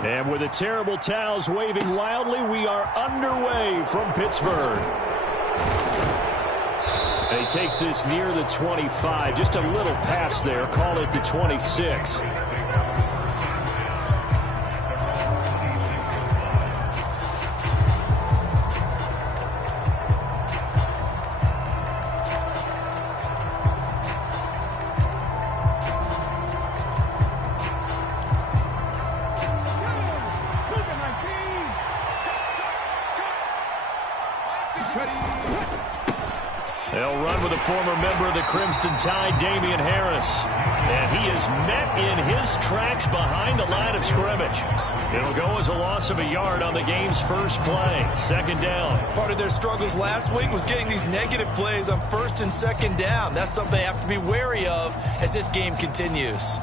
And with the terrible towels waving wildly, we are underway from Pittsburgh. And he takes this near the 25. Just a little pass there. Call it the 26. They'll run with a former member of the Crimson Tide, Damian Harris. And he is met in his tracks behind the line of scrimmage. It'll go as a loss of a yard on the game's first play. Second down. Part of their struggles last week was getting these negative plays on first and second down. That's something they have to be wary of as this game continues.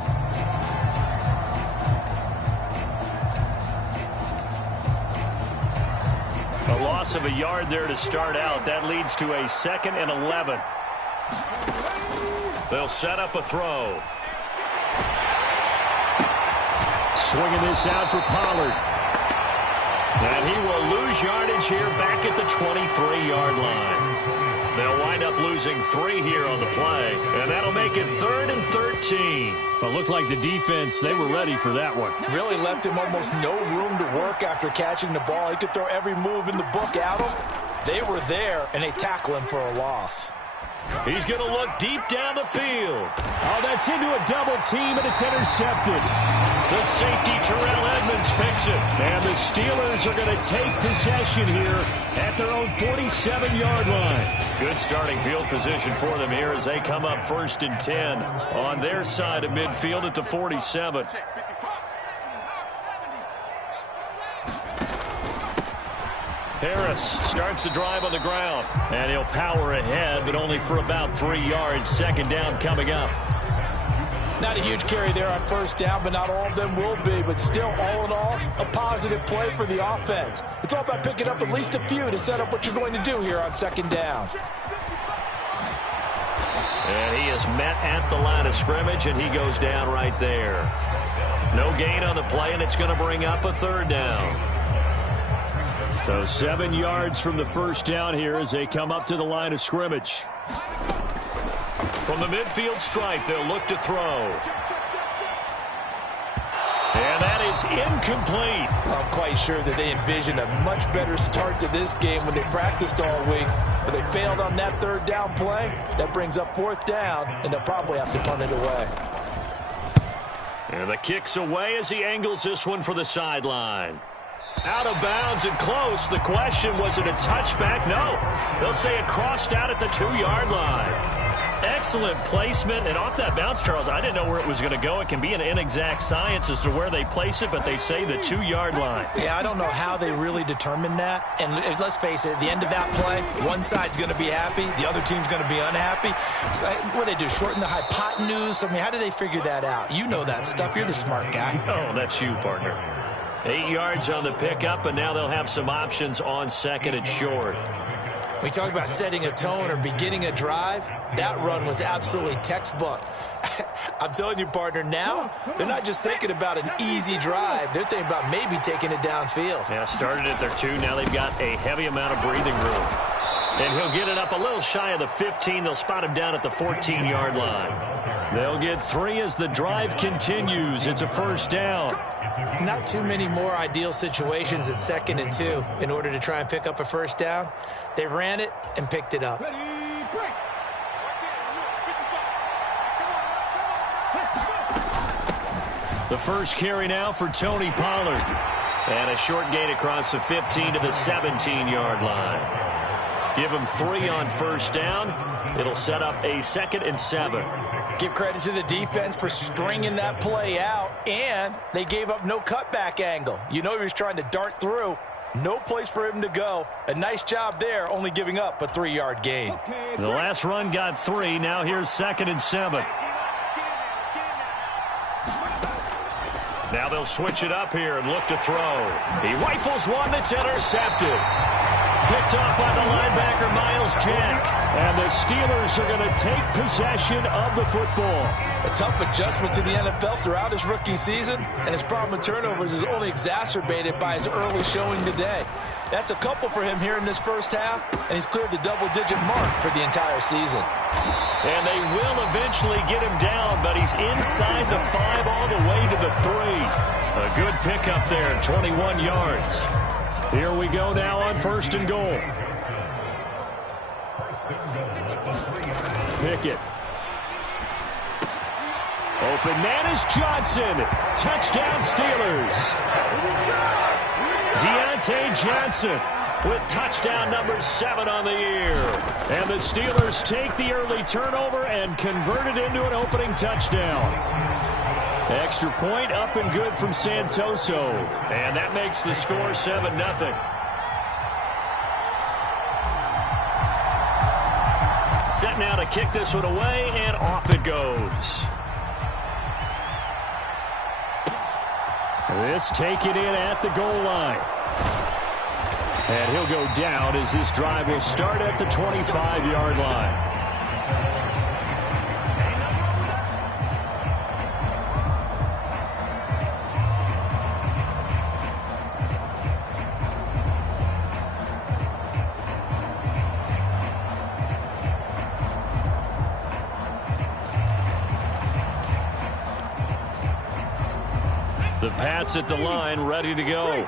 A loss of a yard there to start out. That leads to a 2nd and 11. They'll set up a throw. Swinging this out for Pollard. And he will lose yardage here back at the 23-yard line. They'll wind up losing 3 here on the play. And that'll make it 3rd and 13. Well, looked like the defense, they were ready for that one. Really left him almost no room to work after catching the ball. He could throw every move in the book at him. They were there, and they tackle him for a loss. He's going to look deep down the field. Oh, that's into a double team, and it's intercepted. The safety, Terrell Edmonds, picks it. And the Steelers are going to take possession here at their own 47-yard line. Good starting field position for them here as they come up 1st and 10 on their side of midfield at the 47. Harris starts the drive on the ground. And he'll power ahead, but only for about 3 yards. Second down coming up. Not a huge carry there on first down, but not all of them will be. But still, all in all, a positive play for the offense. It's all about picking up at least a few to set up what you're going to do here on second down. And he is met at the line of scrimmage, and he goes down right there. No gain on the play, and it's going to bring up a 3rd down. So 7 yards from the first down here as they come up to the line of scrimmage. From the midfield stripe, they'll look to throw. And that is incomplete. I'm quite sure that they envisioned a much better start to this game when they practiced all week. But they failed on that 3rd down play. That brings up 4th down, and they'll probably have to punt it away. And the kick's away as he angles this one for the sideline. Out of bounds and close. The question, was it a touchback? No. They'll say it crossed out at the 2-yard line. Excellent placement, and off that bounce, Charles, I didn't know where it was going to go. It can be an inexact science as to where they place it, but they say the 2-yard line. Yeah, I don't know how they really determined that. And let's face it, at the end of that play, one side's going to be happy, the other team's going to be unhappy. So what do they do, shorten the hypotenuse? I mean, how do they figure that out? You know that stuff. You're the smart guy. Oh, that's you, partner. 8 yards on the pickup, and now they'll have some options on 2nd and short. We talk about setting a tone or beginning a drive. That run was absolutely textbook. I'm telling you, partner, now they're not just thinking about an easy drive. They're thinking about maybe taking it downfield. Yeah, started at their 2. Now they've got a heavy amount of breathing room. And he'll get it up a little shy of the 15. They'll spot him down at the 14-yard line. They'll get 3 as the drive continues. It's a 1st down. Not too many more ideal situations at 2nd and 2 in order to try and pick up a 1st down. They ran it and picked it up. The first carry now for Tony Pollard. And a short gain across the 15 to the 17-yard line. Give him 3 on 1st down. It'll set up a 2nd and 7. Give credit to the defense for stringing that play out, and they gave up no cutback angle. You know he was trying to dart through. No place for him to go. A nice job there, only giving up a 3-yard gain. The last run got 3. Now here's 2nd and 7. Now they'll switch it up here and look to throw. He rifles one that's intercepted. picked off by the linebacker, Miles Jack. And the Steelers are going to take possession of the football. A tough adjustment to the NFL throughout his rookie season, and his problem with turnovers is only exacerbated by his early showing today. That's a couple for him here in this first half, and he's cleared the double-digit mark for the entire season. And they will eventually get him down, but he's inside the 5 all the way to the 3. A good pickup there, 21 yards. Here we go now on 1st and goal. Pickett. Open man is Johnson. Touchdown Steelers. Deontay Johnson with touchdown number 7 on the year. And the Steelers take the early turnover and convert it into an opening touchdown. Extra point up and good from Santoso. And that makes the score 7-0. Set now to kick this one away, and off it goes. This taken in at the goal line. And he'll go down as this drive will start at the 25-yard line. The Pats at the line, ready to go.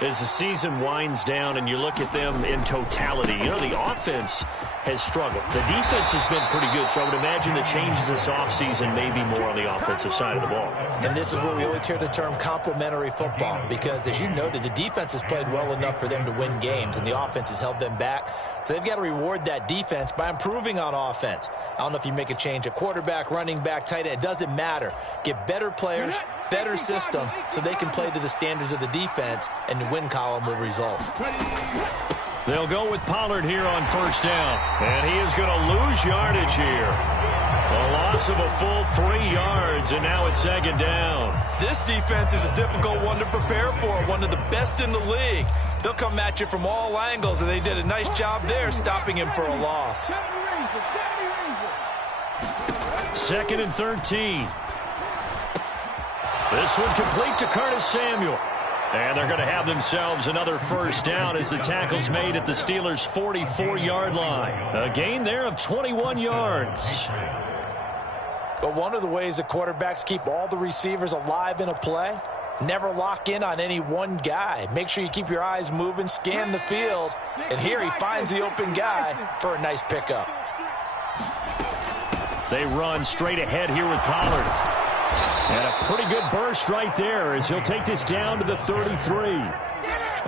As the season winds down and you look at them in totality, you know, the offense has struggled. The defense has been pretty good, so I would imagine the changes this offseason may be more on the offensive side of the ball. And this is where we always hear the term complementary football, because as you noted, the defense has played well enough for them to win games, and the offense has held them back. So they've got to reward that defense by improving on offense. I don't know if you make a change at quarterback, running back, tight end. It doesn't matter. Get better players, better system, so they can play to the standards of the defense, and the win column will result. They'll go with Pollard here on 1st down. And he is going to lose yardage here. A loss of a full 3 yards, and now it's 2nd down. This defense is a difficult one to prepare for, one of the best in the league. They'll come at you from all angles, and they did a nice job there stopping him for a loss. 2nd and 13. This one complete to Curtis Samuel. And they're going to have themselves another 1st down as the tackle's made at the Steelers' 44-yard line. A gain there of 21 yards. But one of the ways that quarterbacks keep all the receivers alive in a play, never lock in on any one guy. Make sure you keep your eyes moving, scan the field. And here he finds the open guy for a nice pickup. They run straight ahead here with Pollard. And a pretty good burst right there as he'll take this down to the 33.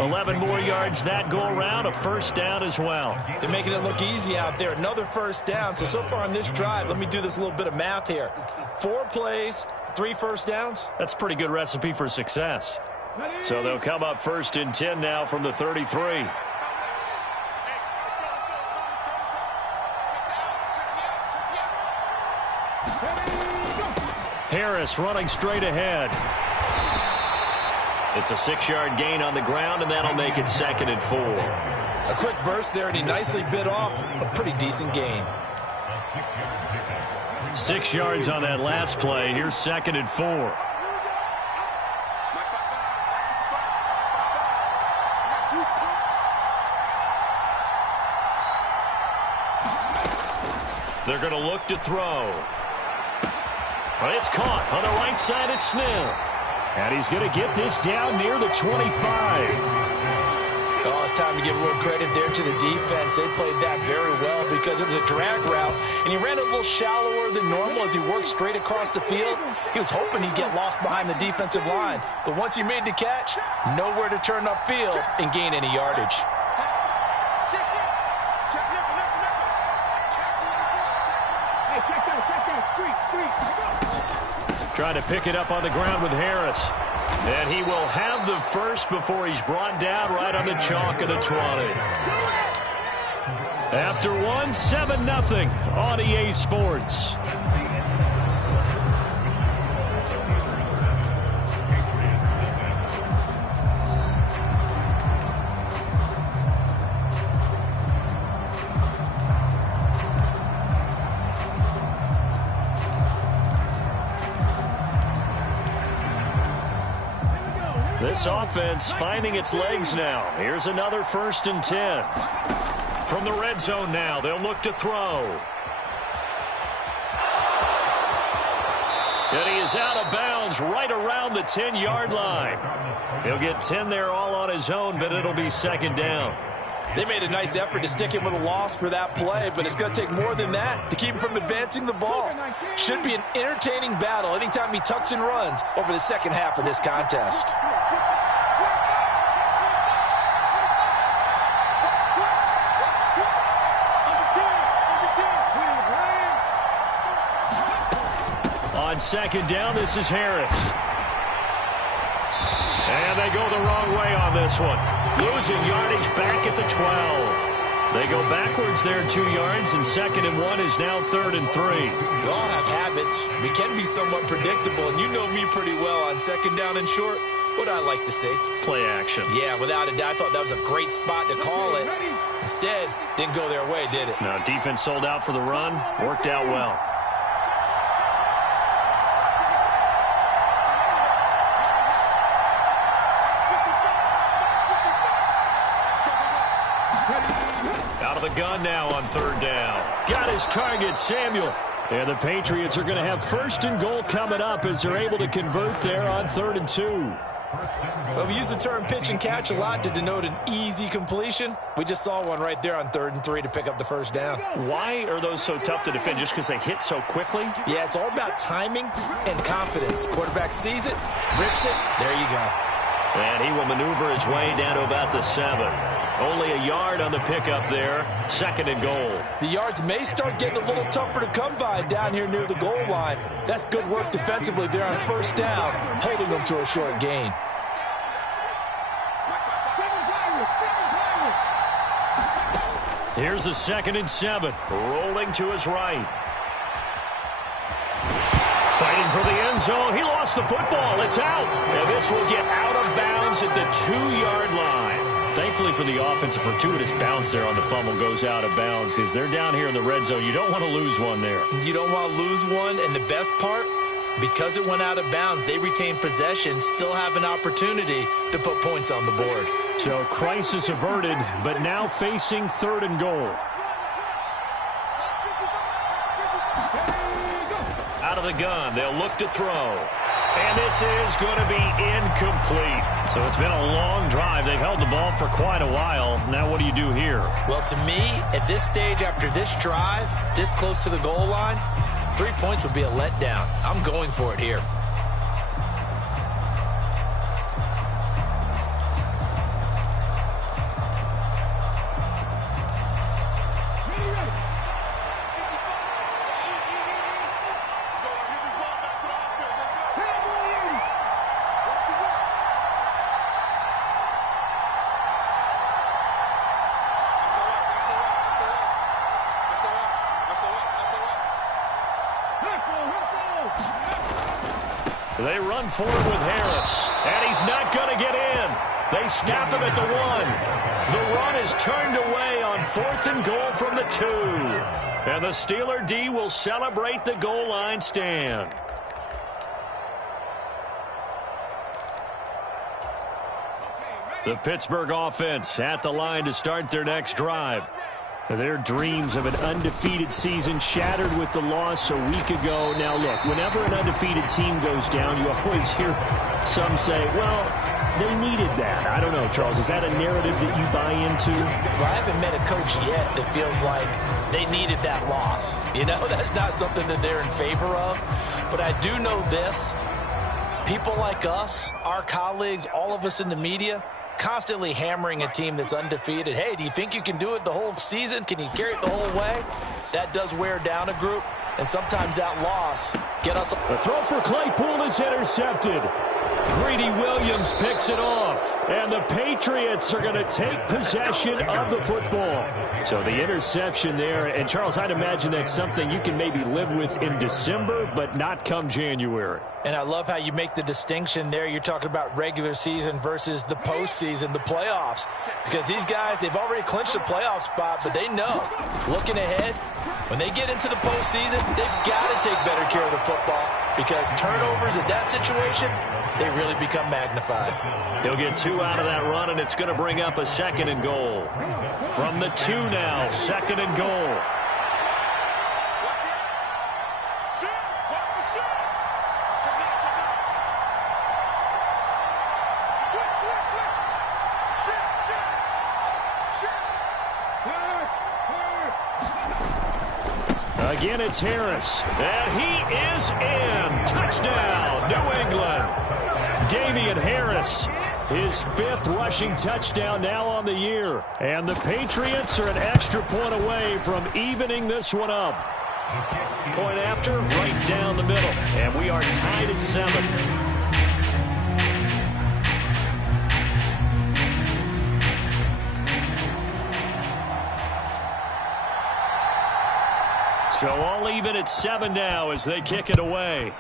11 more yards that go around, a 1st down as well. They're making it look easy out there. Another 1st down. So far on this drive, let me do this little bit of math here. 4 plays, 3 1st downs. That's a pretty good recipe for success. So they'll come up 1st and 10 now from the 33. Harris running straight ahead. It's a 6-yard gain on the ground, and that'll make it 2nd and 4. A quick burst there, and he nicely bit off a pretty decent gain. 6 yards on that last play. Here's 2nd and 4. They're going to look to throw. But it's caught on the right side at Smith. And he's going to get this down near the 25. Oh, it's time to give a little credit there to the defense. They played that very well because it was a drag route, and he ran a little shallower than normal as he worked straight across the field. He was hoping he'd get lost behind the defensive line. But once he made the catch, nowhere to turn upfield and gain any yardage. Trying to pick it up on the ground with Harris. And he will have the first before he's brought down right on the chalk of the 20. After one, 7-0 on EA Sports. This offense finding its legs now. Here's another 1st and 10. From the red zone now, they'll look to throw. And he is out of bounds right around the 10-yard line. He'll get 10 there all on his own, but it'll be 2nd down. They made a nice effort to stick him with a loss for that play, but it's going to take more than that to keep him from advancing the ball. Should be an entertaining battle anytime he tucks and runs over the second half of this contest. On 2nd down, this is Harris. And they go the wrong way on this one. Losing yardage back at the 12. They go backwards there 2 yards, and 2nd and 1 is now 3rd and 3. We all have habits. We can be somewhat predictable, and you know me pretty well on 2nd down and short. What I like to see? Play action. Yeah, without a doubt, I thought that was a great spot to call it. Instead, didn't go their way, did it? No, defense sold out for the run. Worked out well. The gun now on 3rd down. Got his target, Samuel. And the Patriots are going to have 1st and goal coming up as they're able to convert there on 3rd and 2. Well, we use the term pitch and catch a lot to denote an easy completion. We just saw one right there on 3rd and 3 to pick up the 1st down. Why are those so tough to defend? Just because they hit so quickly? Yeah, it's all about timing and confidence. Quarterback sees it, rips it, there you go. And he will maneuver his way down to about the 7. Only a yard on the pickup there. 2nd and goal. The yards may start getting a little tougher to come by down here near the goal line. That's good work defensively there on 1st down, holding them to a short gain. Here's a 2nd and 7. Rolling to his right. Fighting for the end zone. He lost the football. It's out. And this will get out of bounds at the 2-yard line. Thankfully for the offense, a fortuitous bounce there on the fumble goes out of bounds because they're down here in the red zone. You don't want to lose one there. You don't want to lose one, and the best part, because it went out of bounds, they retain possession, still have an opportunity to put points on the board. So crisis averted, but now facing 3rd and goal. Out of the gun, they'll look to throw. And this is going to be incomplete. So it's been a long drive. They've held the ball for quite a while. Now what do you do here? Well, to me, at this stage after this drive, this close to the goal line, 3 points would be a letdown. I'm going for it here. They run forward with Harris, and he's not going to get in. They snap him at the 1. The run is turned away on 4th and goal from the 2. And the Steeler D will celebrate the goal line stand. The Pittsburgh offense at the line to start their next drive. Their dreams of an undefeated season shattered with the loss a week ago. Now, look, whenever an undefeated team goes down, you always hear some say, well, they needed that. I don't know, Charles. Is that a narrative that you buy into? Well, I haven't met a coach yet that feels like they needed that loss. You know, that's not something that they're in favor of. But I do know this. People like us, our colleagues, all of us in the media, constantly hammering a team that's undefeated. Hey, do you think you can do it the whole season? Can you carry it the whole way? That does wear down a group, and sometimes that loss get us. The throw for Claypool is intercepted. Greedy Williams picks it off, and the Patriots are going to take possession of the football. So the interception there, and Charles, I'd imagine that's something you can maybe live with in December, but not come January. And I love how you make the distinction there. You're talking about regular season versus the postseason, the playoffs. Because these guys, they've already clinched a playoff spot, but they know, looking ahead, when they get into the postseason, they've got to take better care of the football because turnovers in that situation, they really become magnified. He'll get 2 out of that run, and it's going to bring up a 2nd and goal. From the 2 now, 2nd and goal. Again, it's Harris. And he is in. Touchdown, New England. Damian Harris, his 5th rushing touchdown now on the year. And the Patriots are an extra point away from evening this one up. Point after, right down the middle. And we are tied at 7. So all even at 7 now as they kick it away.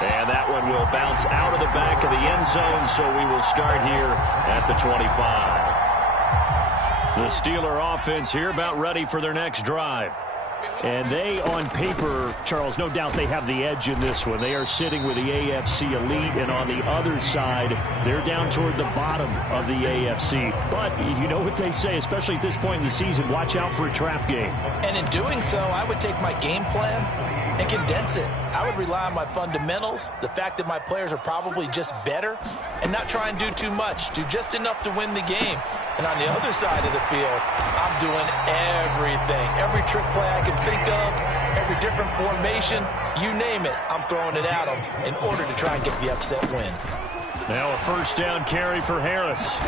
And that one will bounce out of the back of the end zone, so we will start here at the 25. The Steeler offense here about ready for their next drive. And they, on paper, Charles, no doubt they have the edge in this one. They are sitting with the AFC elite, and on the other side, they're down toward the bottom of the AFC. But you know what they say, especially at this point in the season, watch out for a trap game. And in doing so, I would take my game plan and condense it. I would rely on my fundamentals, the fact that my players are probably just better, and not try and do too much, do just enough to win the game. And on the other side of the field, I'm doing everything. Every trick play I can think of, every different formation, you name it, I'm throwing it at them in order to try and get the upset win. Now a 1st down carry for Harris.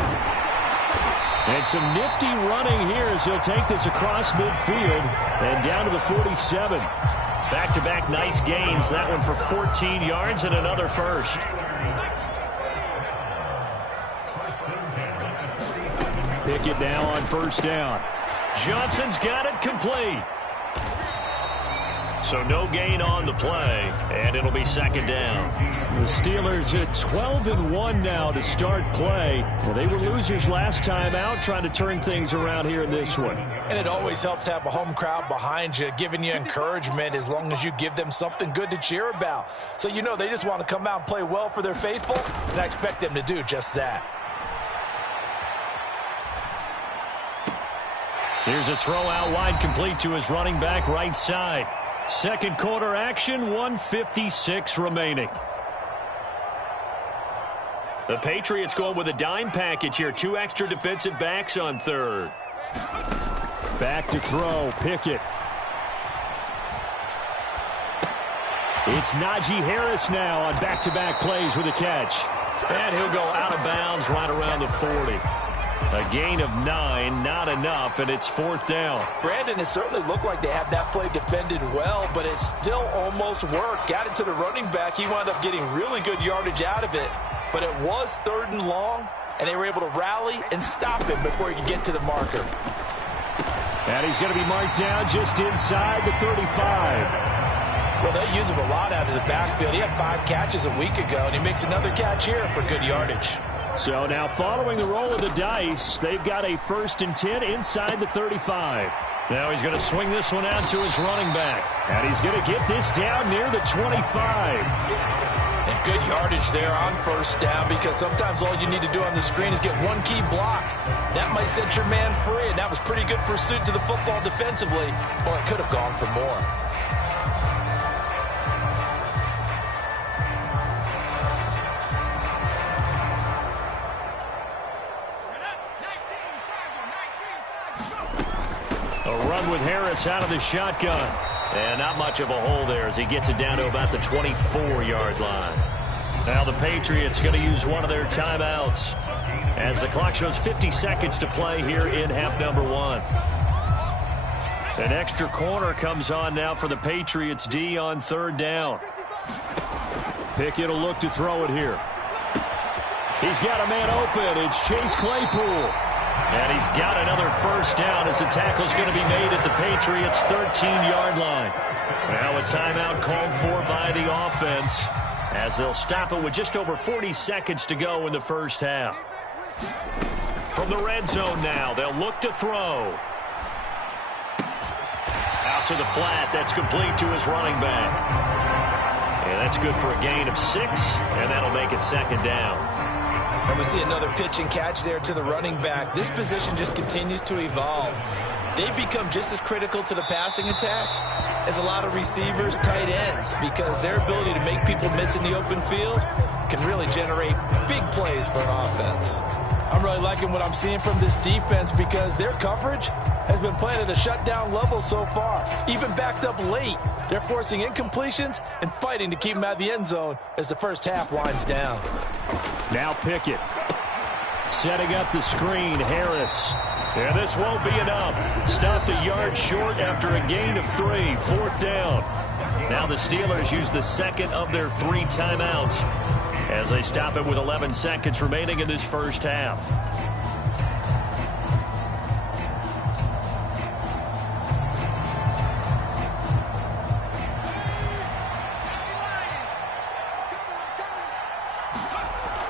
And some nifty running here as he'll take this across midfield and down to the 47. Back-to-back nice gains. That one for 14 yards and another 1st. Pickett now on 1st down. Johnson's got it complete. So no gain on the play, and it'll be 2nd down. The Steelers at 12-1 now to start play. Well, they were losers last time out, trying to turn things around here in this one. And it always helps to have a home crowd behind you, giving you encouragement as long as you give them something good to cheer about. So you know they just want to come out and play well for their faithful, and I expect them to do just that. Here's a throw out wide, complete to his running back right side. 2nd quarter action, 1:56 remaining. The Patriots going with a dime package here. 2 extra defensive backs on 3rd. Back to throw, Pickett. It's Najee Harris now on back-to-back plays with a catch. And he'll go out of bounds right around the 40. A gain of 9, not enough, and it's 4th down. Brandon, it certainly looked like they had that play defended well, but it still almost worked. Got it to the running back. He wound up getting really good yardage out of it, but it was 3rd and long, and they were able to rally and stop him before he could get to the marker. And he's going to be marked down just inside the 35. Well, they use him a lot out of the backfield. He had 5 catches a week ago, and he makes another catch here for good yardage. So now following the roll of the dice, they've got a 1st and 10 inside the 35. Now he's going to swing this one out to his running back. And he's going to get this down near the 25. And good yardage there on 1st down, because sometimes all you need to do on the screen is get one key block. That might set your man free, and that was pretty good pursuit to the football defensively. Well, it could have gone for more. A run with Harris out of the shotgun. And not much of a hole there as he gets it down to about the 24-yard line. Now the Patriots going to use one of their timeouts as the clock shows 50 seconds to play here in half number 1. An extra corner comes on now for the Patriots D on 3rd down. Pickett will look to throw it here. He's got a man open. It's Chase Claypool. And he's got another 1st down as the tackle's going to be made at the Patriots' 13-yard line. Now a timeout called for by the offense as they'll stop it with just over 40 seconds to go in the 1st half. From the red zone now, they'll look to throw. out to the flat. That's complete to his running back. And that's good for a gain of 6, and that'll make it 2nd down. And we see another pitch and catch there to the running back. This position just continues to evolve. They've become just as critical to the passing attack as a lot of receivers, tight ends, because their ability to make people miss in the open field can really generate big plays for an offense. I'm really liking what I'm seeing from this defense because their coverage has been playing at a shutdown level so far. Even backed up late, they're forcing incompletions and fighting to keep them out of the end zone as the first half winds down. Now Pickett. Setting up the screen, Harris. And this won't be enough. Stopped a yard short after a gain of 3, 4th down. Now the Steelers use the second of their 3 timeouts as they stop it with 11 seconds remaining in this first half.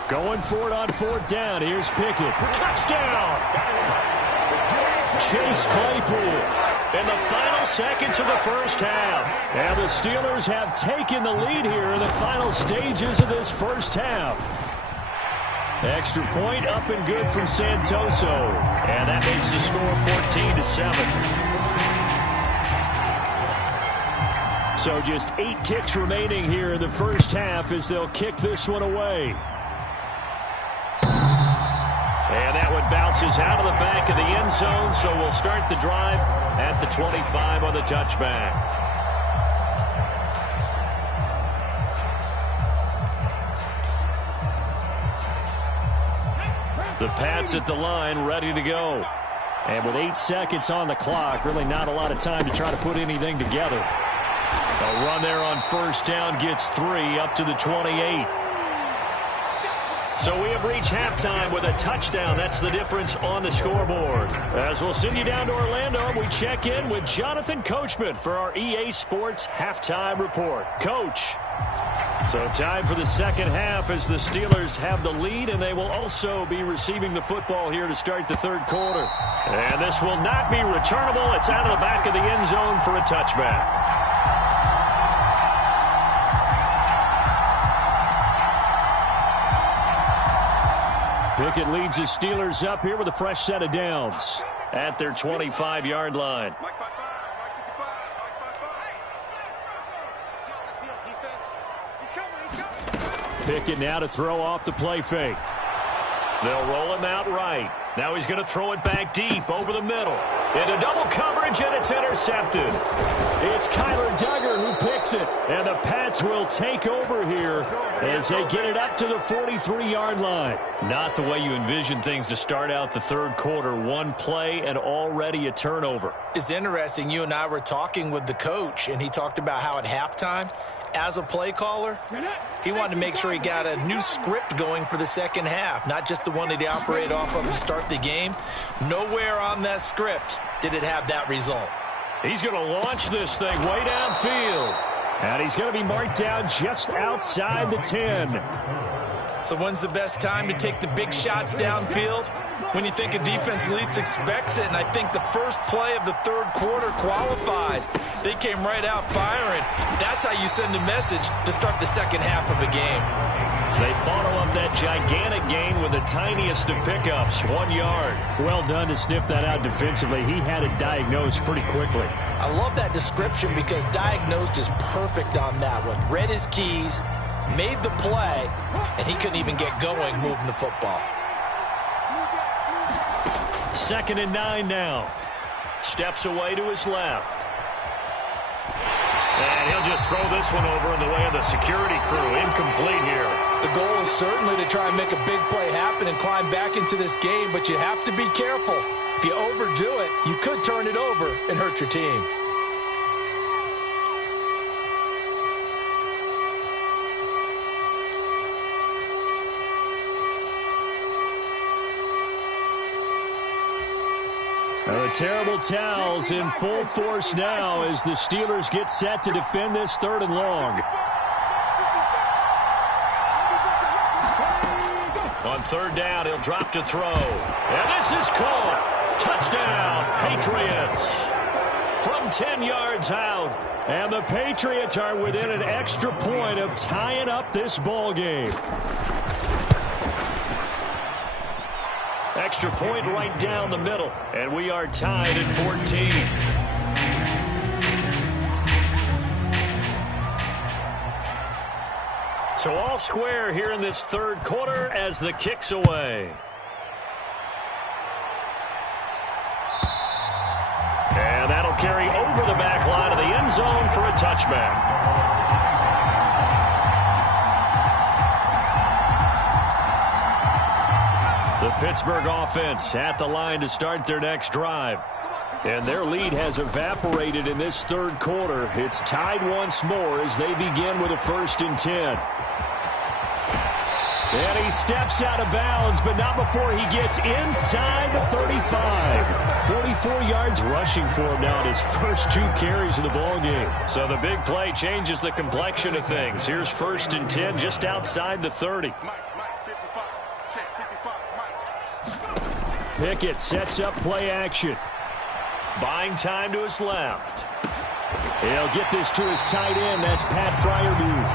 Going for it on 4th down. Here's Pickett. Touchdown! Chase Claypool in the final seconds of the first half. And the Steelers have taken the lead here in the final stages of this first half. Extra point up and good from Santoso. And that makes the score 14-7. So just 8 ticks remaining here in the first half as they'll kick this one away. And that one bounces out of the back of the end zone, so we'll start the drive at the 25 on the touchback. The Pats at the line, ready to go. And with 8 seconds on the clock, really not a lot of time to try to put anything together. A run there on 1st down gets 3 up to the 28. So we have reached halftime with a touchdown. That's the difference on the scoreboard. As we'll send you down to Orlando, we check in with Jonathan Coachman for our EA Sports Halftime Report. Coach. So time for the second half as the Steelers have the lead, and they will also be receiving the football here to start the 3rd quarter. And this will not be returnable. It's out of the back of the end zone for a touchback. Pickett leads the Steelers up here with a fresh set of downs at their 25-yard line. Pickett now to throw off the play fake. They'll roll him out right. Now he's going to throw it back deep over the middle. Into double coverage, and it's intercepted. It's Kyler Duggar who picks it. And the Pats will take over here as they get it up to the 43-yard line. Not the way you envision things to start out the 3rd quarter. 1 play and already a turnover. It's interesting. You and I were talking with the coach, and he talked about how at halftime, as a play caller, he wanted to make sure he got a new script going for the second half, not just the one that he operated off of to start the game. Nowhere on that script did it have that result. He's going to launch this thing way downfield. And he's going to be marked down just outside the 10. So when's the best time to take the big shots downfield? When you think a defense least expects it, and I think the first play of the 3rd quarter qualifies. They came right out firing. That's how you send a message to start the second half of a game. They follow up that gigantic gain with the tiniest of pickups, 1 yard. Well done to sniff that out defensively. He had it diagnosed pretty quickly. I love that description because diagnosed is perfect on that one. Read his keys, made the play, and he couldn't even get going moving the football. 2nd and 9 now. Steps away to his left. And he'll just throw this one over in the way of the security crew. Incomplete here. The goal is certainly to try and make a big play happen and climb back into this game, but you have to be careful. If you overdo it, you could turn it over and hurt your team. The terrible towels in full force now as the Steelers get set to defend this 3rd and long. On 3rd down, he'll drop to throw. And this is caught. Touchdown, Patriots. from 10 yards out. And the Patriots are within an extra point of tying up this ball game. Extra point right down the middle. And we are tied at 14. So all square here in this third quarter as the kick's away. And that'll carry over the back line of the end zone for a touchback. The Pittsburgh offense at the line to start their next drive. And their lead has evaporated in this third quarter. It's tied once more as they begin with a 1st and 10. And he steps out of bounds, but not before he gets inside the 35. 44 yards rushing for him now in his first 2 carries of the ball game. So the big play changes the complexion of things. Here's 1st and 10 just outside the 30. Pickett sets up play action. Buying time to his left. He'll get this to his tight end. That's Pat Freiermuth.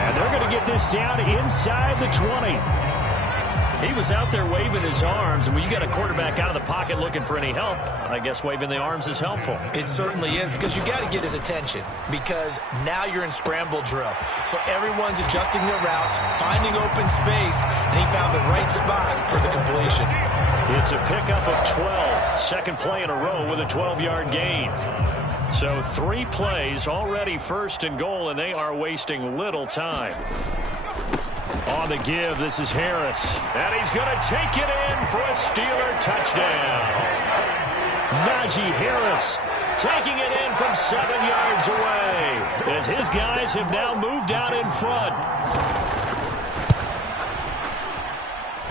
And they're going to get this down inside the 20. He was out there waving his arms, and when you got a quarterback out of the pocket looking for any help, I guess waving the arms is helpful. It certainly is, because you got to get his attention, because now you're in scramble drill. So everyone's adjusting their routes, finding open space, and he found the right spot for the completion. It's a pickup of 12. Second play in a row with a 12-yard gain. So 3 plays already 1st and goal, and they are wasting little time. On the give, this is Harris. And he's going to take it in for a Steeler touchdown. Najee Harris taking it in from 7 yards away as his guys have now moved out in front.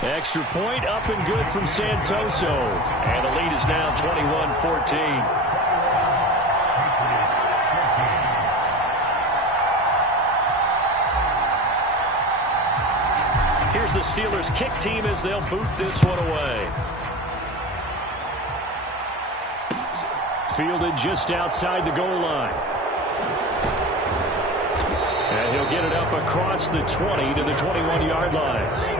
Extra point up and good from Santoso. And the lead is now 21-14. Here's the Steelers kick team as they'll boot this one away. Fielded just outside the goal line. And he'll get it up across the 20 to the 21-yard line.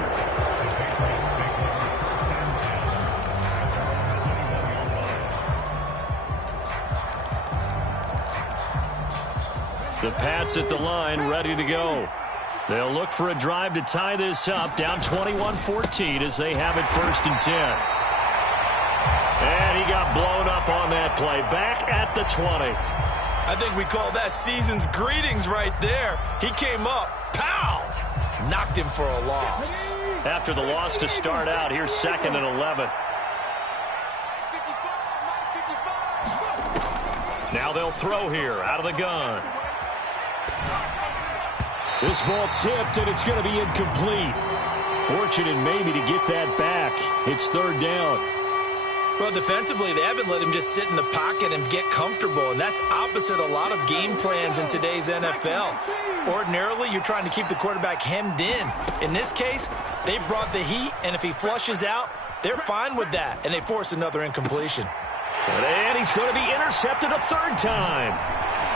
The Pats at the line, ready to go. They'll look for a drive to tie this up, down 21-14 as they have it 1st and 10. And he got blown up on that play, back at the 20. I think we call that season's greetings right there. He came up, pow! Knocked him for a loss. After the loss to start out, here's 2nd and 11. Now they'll throw here, out of the gun. This ball tipped, and it's going to be incomplete. Fortunate maybe to get that back. It's 3rd down. Well, defensively, they haven't let him just sit in the pocket and get comfortable, and that's opposite a lot of game plans in today's NFL. Ordinarily, you're trying to keep the quarterback hemmed in. In this case, they brought the heat, and if he flushes out, they're fine with that, and they force another incompletion. And he's going to be intercepted a 3rd time.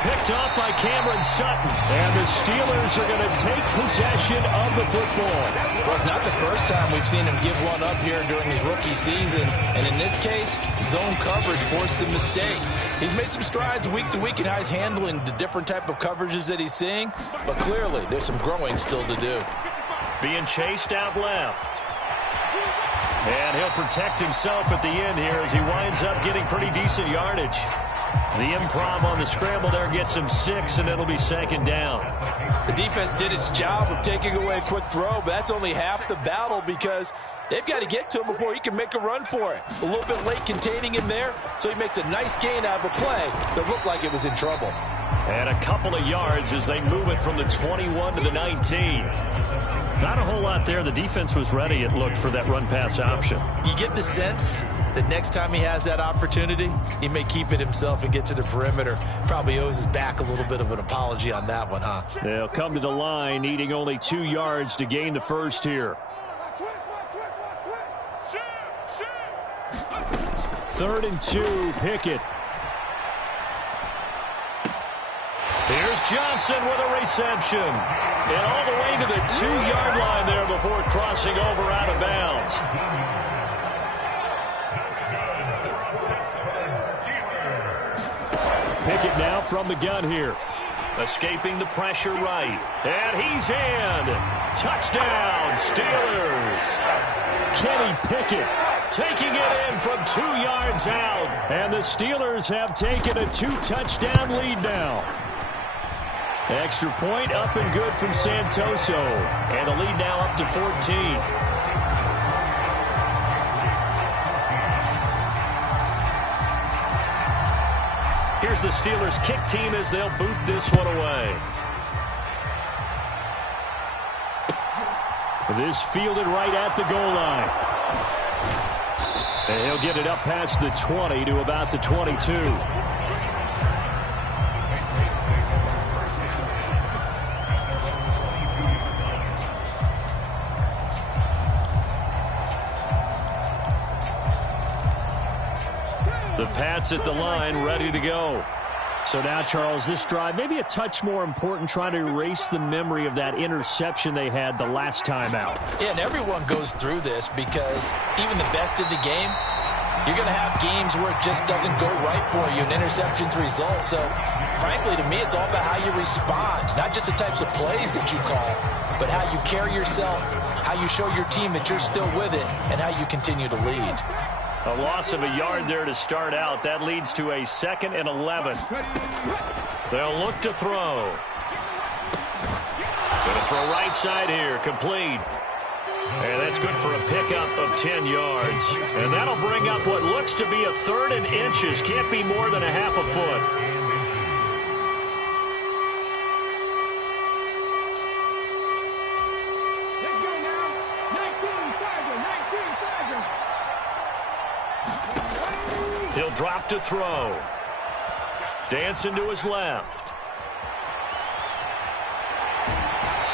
Picked off by Cameron Sutton. And the Steelers are going to take possession of the football. Well, it's not the first time we've seen him give one up here during his rookie season. And in this case, zone coverage forced the mistake. He's made some strides week to week in how he's handling the different type of coverages that he's seeing. But clearly, there's some growing still to do. Being chased out left. And he'll protect himself at the end here as he winds up getting pretty decent yardage. The improv on the scramble there gets him 6, and it'll be 2nd down. The defense did its job of taking away a quick throw, but that's only half the battle because they've got to get to him before he can make a run for it. A little bit late containing him there, so he makes a nice gain out of a play that looked like it was in trouble. And a couple of yards as they move it from the 21 to the 19. Not a whole lot there. The defense was ready, it looked, for that run-pass option. You get the sense that next time he has that opportunity, he may keep it himself and get to the perimeter. Probably owes his back a little bit of an apology on that one, huh? They'll come to the line, needing only 2 yards to gain the first here. 3rd and 2, Pickett. Here's Johnson with a reception. And all the way to the 2-yard line there before crossing over out of bounds. Pickett now from the gun here. Escaping the pressure right. And he's in. Touchdown, Steelers. Kenny Pickett taking it in from 2 yards out. And the Steelers have taken a 2-touchdown lead now. Extra point up and good from Santoso. And the lead now up to 14. Here's the Steelers kick team as they'll boot this one away. This fielded right at the goal line. And he'll get it up past the 20 to about the 22. The Pats at the line, ready to go. So now, Charles, this drive maybe a touch more important, trying to erase the memory of that interception they had the last time out. Yeah, and everyone goes through this because even the best in the game, you're going to have games where it just doesn't go right for you, and interceptions result. So, frankly, to me, it's all about how you respond, not just the types of plays that you call, but how you carry yourself, how you show your team that you're still with it, and how you continue to lead. A loss of a yard there to start out. That leads to a 2nd and 11. They'll look to throw. Going to throw right side here. Complete. And that's good for a pickup of 10 yards. And that'll bring up what looks to be a 3rd and inches. Can't be more than a half a foot. He'll drop to throw. Dancing to his left.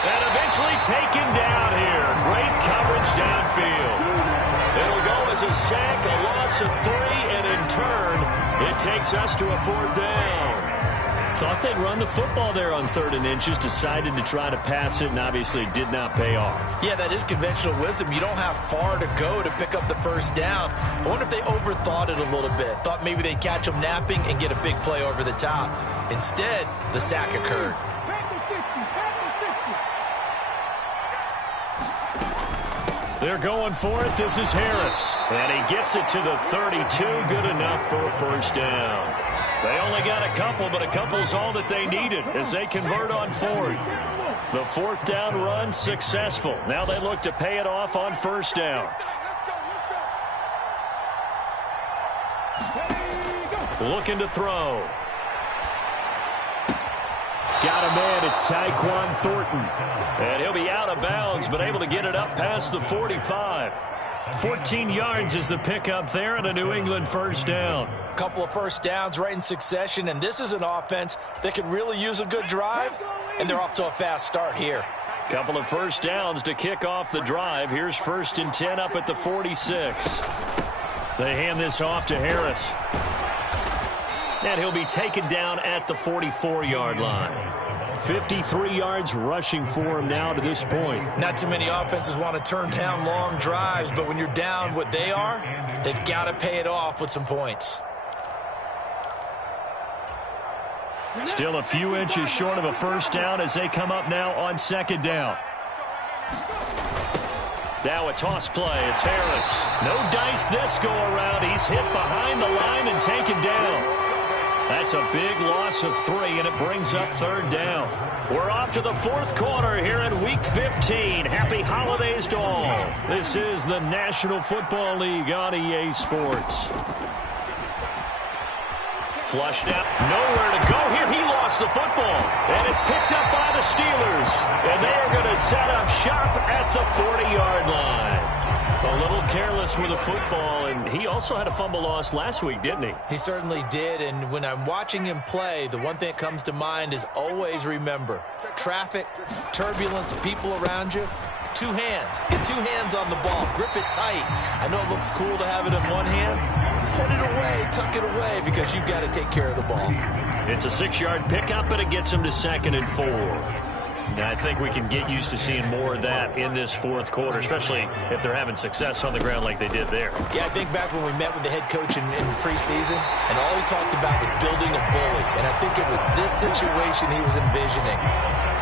And eventually taken down here. Great coverage downfield. It'll go as a sack, a loss of 3, and in turn, it takes us to a 4th down. Thought they'd run the football there on 3rd and inches. Decided to try to pass it, and obviously did not pay off. Yeah, that is conventional wisdom. You don't have far to go to pick up the 1st down. I wonder if they overthought it a little bit. Thought maybe they'd catch them napping and get a big play over the top. Instead, the sack occurred. They're going for it. This is Harris. And he gets it to the 32. Good enough for a 1st down. They only got a couple, but a couple's all that they needed as they convert on 4th. The 4th down run successful. Now they look to pay it off on 1st down. Looking to throw. Got a man. It's Tyquan Thornton. And he'll be out of bounds, but able to get it up past the 45. 14 yards is the pickup there and a New England 1st down. A couple of 1st downs right in succession, and this is an offense that could really use a good drive, and they're off to a fast start here. Couple of 1st downs to kick off the drive. Here's 1st and 10 up at the 46. They hand this off to Harris. And he'll be taken down at the 44-yard line. 53 yards rushing for him now to this point. Not too many offenses want to turn down long drives, but when you're down what they are, they've got to pay it off with some points. Still a few inches short of a 1st down as they come up now on 2nd down. Now a toss play. It's Harris. No dice this go around. He's hit behind the line and taken down. That's a big loss of 3, and it brings up 3rd down. We're off to the 4th quarter here in Week 15. Happy holidays to all. This is the National Football League on EA Sports. Flushed out. Nowhere to go here. He lost the football, and it's picked up by the Steelers. And they are going to set up shop at the 40-yard line. A little careless with the football, and he also had a fumble loss last week, didn't he? He certainly did, and when I'm watching him play, the one thing that comes to mind is always remember, traffic, turbulence, people around you, 2 hands. Get 2 hands on the ball. Grip it tight. I know it looks cool to have it in one hand. Put it away, tuck it away, because you've got to take care of the ball. It's a 6-yard pickup, and it gets him to 2nd and 4. Now, I think we can get used to seeing more of that in this fourth quarter, especially if they're having success on the ground like they did there. Yeah, I think back when we met with the head coach in preseason, and all he talked about was building a bully. And I think it was this situation he was envisioning.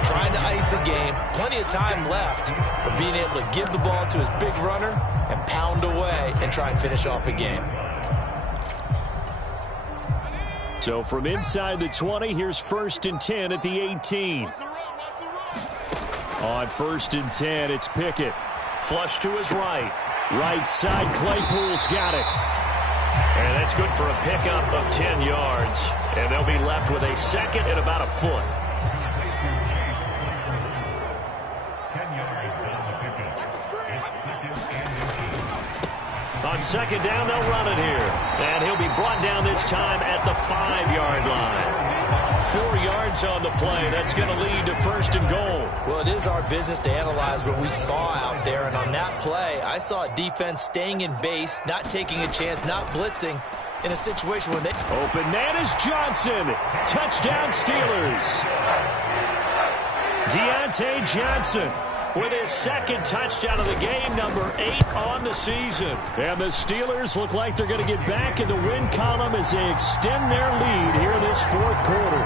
Trying to ice a game, plenty of time left, but being able to give the ball to his big runner and pound away and try and finish off a game. So from inside the 20, here's 1st and 10 at the 18. On 1st and 10, it's Pickett. Flush to his right. Right side, Claypool's got it. And that's good for a pickup of 10 yards. And they'll be left with a 2nd and about a foot. On 2nd down, they'll run it here. And he'll be brought down this time at the 5-yard line. 4 yards on the play. That's going to lead to 1st and goal. Well, it is our business to analyze what we saw out there. And on that play, I saw a defense staying in base, not taking a chance, not blitzing in a situation where they... Open man is Johnson. Touchdown Steelers. Deontay Johnson with his 2nd touchdown of the game, number 8 on the season. And the Steelers look like they're going to get back in the win column as they extend their lead here in this fourth quarter.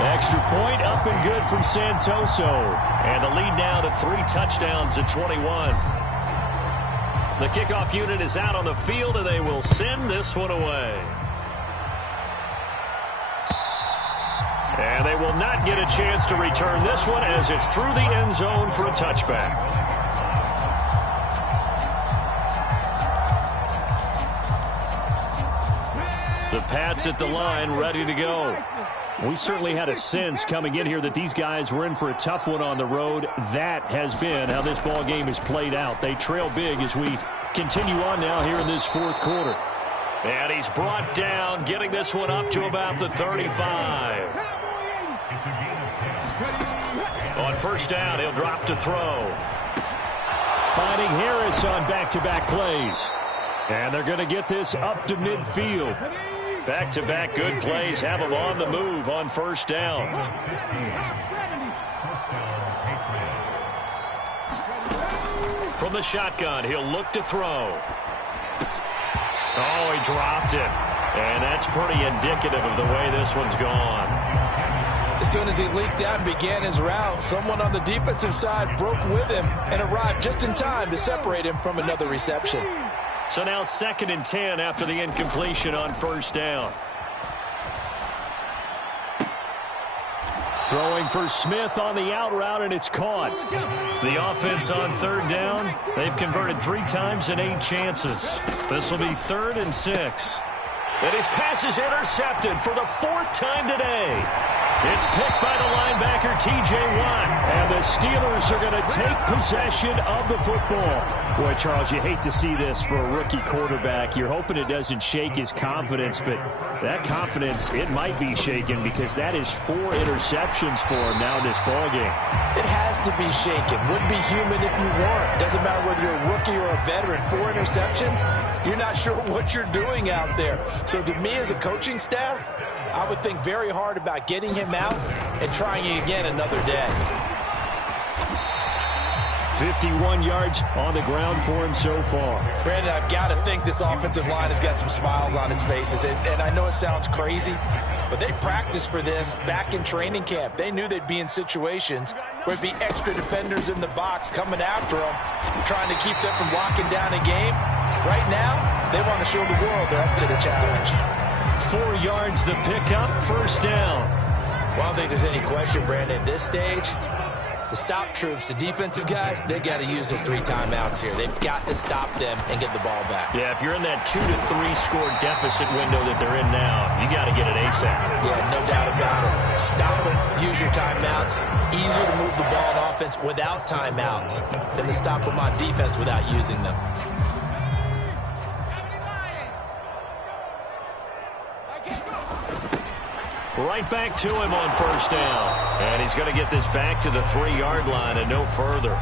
Extra point up and good from Santoso. And the lead now to 3 touchdowns at 21. The kickoff unit is out on the field, and they will send this one away. And they will not get a chance to return this one as it's through the end zone for a touchback. The Pats at the line, ready to go. We certainly had a sense coming in here that these guys were in for a tough one on the road. That has been how this ball game is played out. They trail big as we continue on now here in this fourth quarter. And he's brought down, getting this one up to about the 35. On 1st down, he'll drop to throw. Finding Harris on back-to-back plays. And they're going to get this up to midfield. Back-to-back good plays have him on the move on 1st down. From the shotgun, he'll look to throw. Oh, he dropped it. And that's pretty indicative of the way this one's gone. As soon as he leaked out and began his route, someone on the defensive side broke with him and arrived just in time to separate him from another reception. So now 2nd and 10 after the incompletion on 1st down. Throwing for Smith on the out route, and it's caught. The offense on 3rd down, they've converted 3 times in 8 chances. This will be 3rd and 6. And his pass is intercepted for the 4th time today. It's picked by the linebacker, T.J. Watt. And the Steelers are going to take possession of the football. Boy, Charles, you hate to see this for a rookie quarterback. You're hoping it doesn't shake his confidence, but that confidence, it might be shaken because that is 4 interceptions for him now in this ballgame. It has to be shaken. Wouldn't be human if you weren't. Doesn't matter whether you're a rookie or a veteran. 4 interceptions, you're not sure what you're doing out there. So to me as a coaching staff, I would think very hard about getting him out and trying it again another day. 51 yards on the ground for him so far. Brandon, I've got to think this offensive line has got some smiles on its faces. And I know it sounds crazy, but they practiced for this back in training camp. They knew they'd be in situations where it'd be extra defenders in the box coming after them, trying to keep them from locking down a game. Right now, they want to show the world they're up to the challenge. 4 yards the pickup, 1st down. Well, I don't think there's any question, Brandon, at this stage, the stop troops, the defensive guys, they got to use their 3 timeouts here. They've got to stop them and get the ball back. Yeah, if you're in that 2 to 3 score deficit window that they're in now, you got to get it ASAP. Yeah, no doubt about it. Stop them, use your timeouts. Easier to move the ball on offense without timeouts than to stop them on defense without using them. Right back to him on 1st down. And he's going to get this back to the 3-yard line and no further.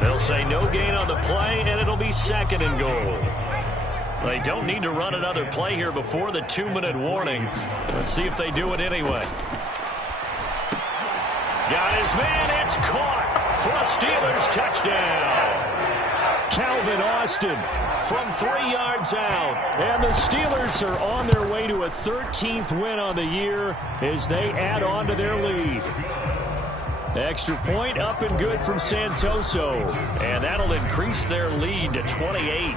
They'll say no gain on the play, and it'll be 2nd and goal. They don't need to run another play here before the 2-minute warning. Let's see if they do it anyway. Got his man. It's caught for a Steelers touchdown. Calvin Austin from 3 yards out. And the Steelers are on their way to a 13th win on the year as they add on to their lead. Extra point up and good from Santoso. And that'll increase their lead to 28.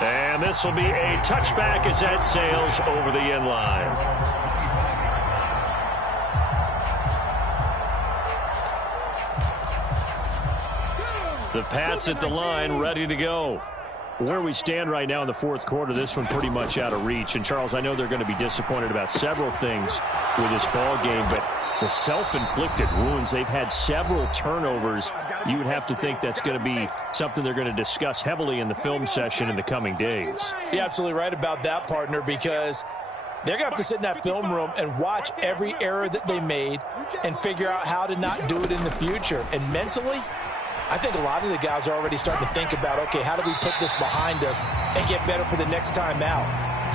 And this will be a touchback as that sails over the end line. The Pats at the line, ready to go. Where we stand right now in the fourth quarter, this one pretty much out of reach. And, Charles, I know they're going to be disappointed about several things with this ball game, but the self-inflicted wounds, they've had several turnovers. You would have to think that's going to be something they're going to discuss heavily in the film session in the coming days. You're absolutely right about that, partner, because they're going to have to sit in that film room and watch every error that they made and figure out how to not do it in the future. And mentally, I think a lot of the guys are already starting to think about, okay, how do we put this behind us and get better for the next time out?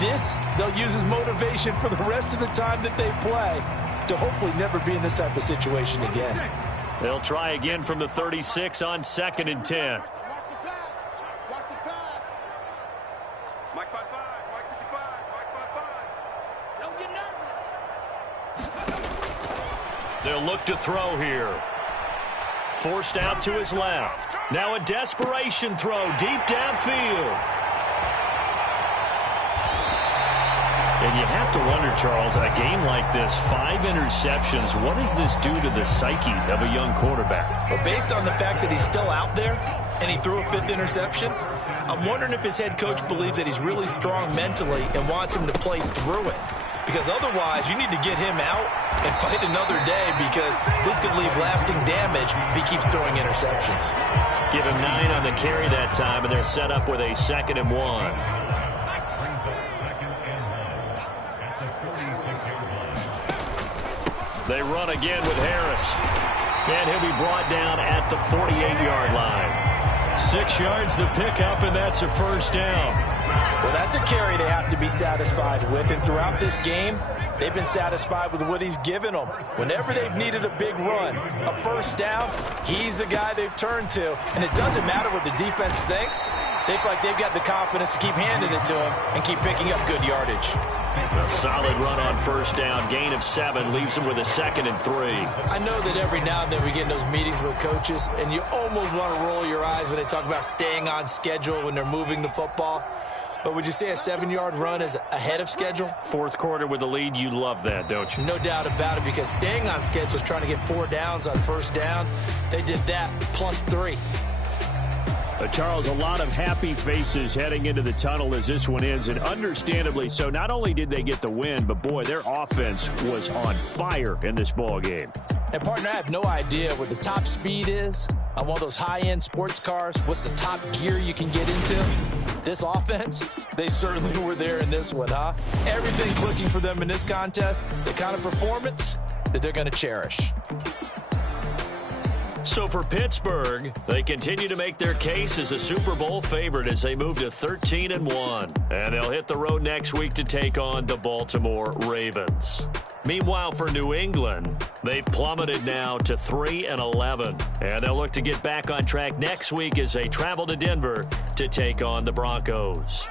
This, they'll use as motivation for the rest of the time that they play to hopefully never be in this type of situation again. They'll try again from the 36 on 2nd and 10. Watch the pass. Watch the pass. Mike 5-5. Mike 55. Mike 5-5. Don't get nervous. They'll look to throw here. Forced out to his left. Now a desperation throw deep downfield. And you have to wonder, Charles, a game like this, 5 interceptions, what does this do to the psyche of a young quarterback? Well, based on the fact that he's still out there and he threw a 5th interception, I'm wondering if his head coach believes that he's really strong mentally and wants him to play through it. Because otherwise, you need to get him out and fight another day, because this could leave lasting damage if he keeps throwing interceptions. Give him 9 on the carry that time, and they're set up with a 2nd and 1. They run again with Harris. And he'll be brought down at the 48-yard line. 6 yards the pickup, and that's a first down. Well, that's a carry they have to be satisfied with. And throughout this game, they've been satisfied with what he's given them. Whenever they've needed a big run, a first down, he's the guy they've turned to. And it doesn't matter what the defense thinks. They feel like they've got the confidence to keep handing it to him and keep picking up good yardage. A solid run on first down. Gain of 7 leaves them with a 2nd and 3. I know that every now and then we get in those meetings with coaches, and you almost want to roll your eyes when they talk about staying on schedule when they're moving the football. But would you say a 7-yard run is ahead of schedule? Fourth quarter with the lead, you love that, don't you? No doubt about it, because staying on schedule is trying to get 4 downs on first down. They did that plus 3. Charles, a lot of happy faces heading into the tunnel as this one ends, and understandably so. Not only did they get the win, but, boy, their offense was on fire in this ball game. And, partner, I have no idea what the top speed is on one of those high-end sports cars. What's the top gear you can get into? This offense, they certainly were there in this one, huh? Everything clicking for them in this contest, the kind of performance that they're going to cherish. So for Pittsburgh, they continue to make their case as a Super Bowl favorite as they move to 13-1. And they'll hit the road next week to take on the Baltimore Ravens. Meanwhile, for New England, they've plummeted now to 3-11. And they'll look to get back on track next week as they travel to Denver to take on the Broncos.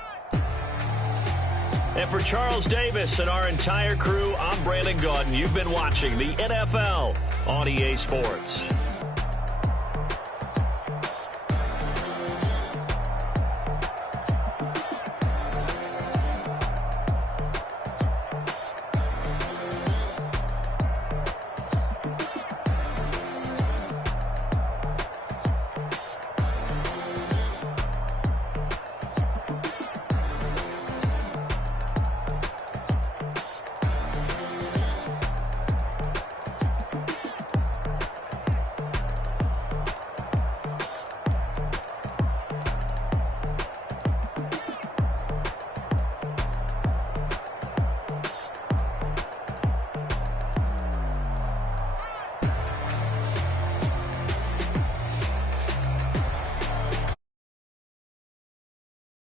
And for Charles Davis and our entire crew, I'm Brandon Gaudin. You've been watching the NFL on EA Sports.